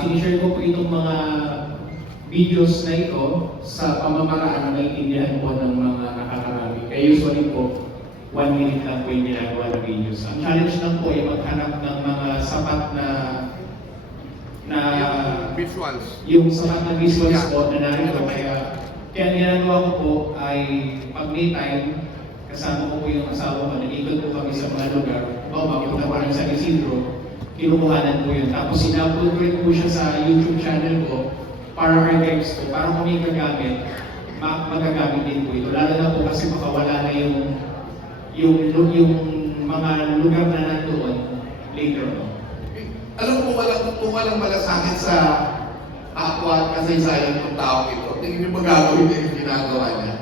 sinishare ko po itong mga videos na ito sa pamamaraan na naiintindihan po ng mga nakakarami. Kaya usually po, 1 minute lang po yung ginagawa ng videos. Ang challenge lang po ay maghanap ng mga sapat na visuals. Yung sapat na visuals po na narito. Kaya ang ginagawa ko po ay pag may time, kasama ko po yung asawa ko, nag-ikot po kami sa mga lugar. Mapunta po lang sa Isidro, kinukuhanan po yun. Tapos in-upload ko rin po siya sa YouTube channel ko para archives po, para kung may gagamit, magagamit din po ito. Lalo na po kasi makawala na yung mga lugar na nandoon later on. Alam mo, walang malasakit sa aqua at kasaysayan ng tao ito. Tingin yung magagawin niya yung ginagawa niya.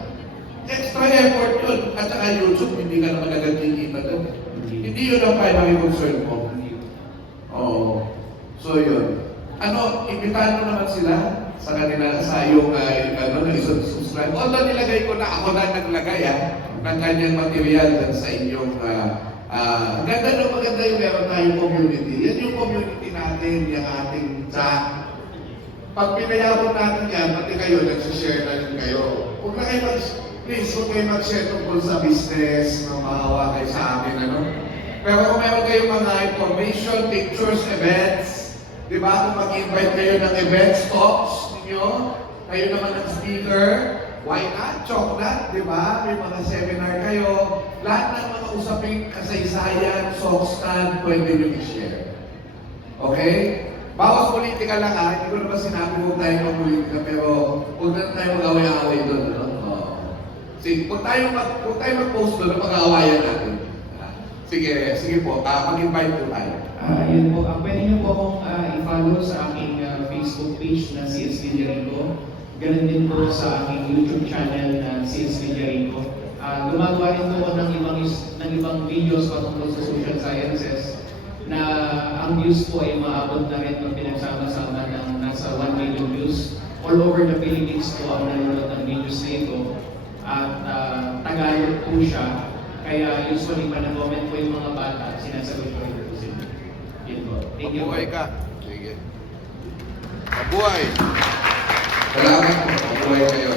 Extra effort yun. At saka YouTube, hindi ka naman agad kikita doon. Hindi yun ang primary concern mo. Oo. So yun. Imbitahan mo naman sila sa kanila, sa iyong subscribe. Although nilagay ko na, ako na naglagay ng kanyang material dyan sa inyong maganda yung meron tayong community. Yan yung community natin, yung ating chat. Pag pinayabot natin yan, pati kayo, nagsishare na rin kayo. Huwag na kayo please, huwag kayo mag-share tungkol sa business, maawa kayo sa amin, Pero kung meron kayong mga information, pictures, events, di ba? Kung mag-invite kayo ng events, talks ninyo, kayo naman ng speaker, why not? Chocolate, di ba? May mga seminar kayo. Lahat ng mga usaping kasaysayan, song stand, pwede nyo i-share. Okay? Bawas politika lang hindi ko naman sinabi huwag tayo mag-politika, pero huwag na tayo mag-away-away doon, Sige, huwag tayo mag-post doon na pag-aawayan natin. Sige po, mag-invite po tayo. Yun po, pwede niyo po akong i-follow sa aking Facebook page na CS Villarico. Ganun din po sa aking YouTube channel na CS Villarico. Gumagawa rin po ako ng ibang videos patungkol sa social sciences na ang views po ay maabot na rin pag pinagsama-sama ng nasa 1 million views. All over the Philippines po ang nanonood ng videos na ito. At Tagalog po siya. Kaya usually pa na-comment po yung mga bata, sinasagot ko rin po sila. Yun po. Thank you. Mabuhay ka. Sige. Mabuhay. Salamat po. Mabuhay kayo.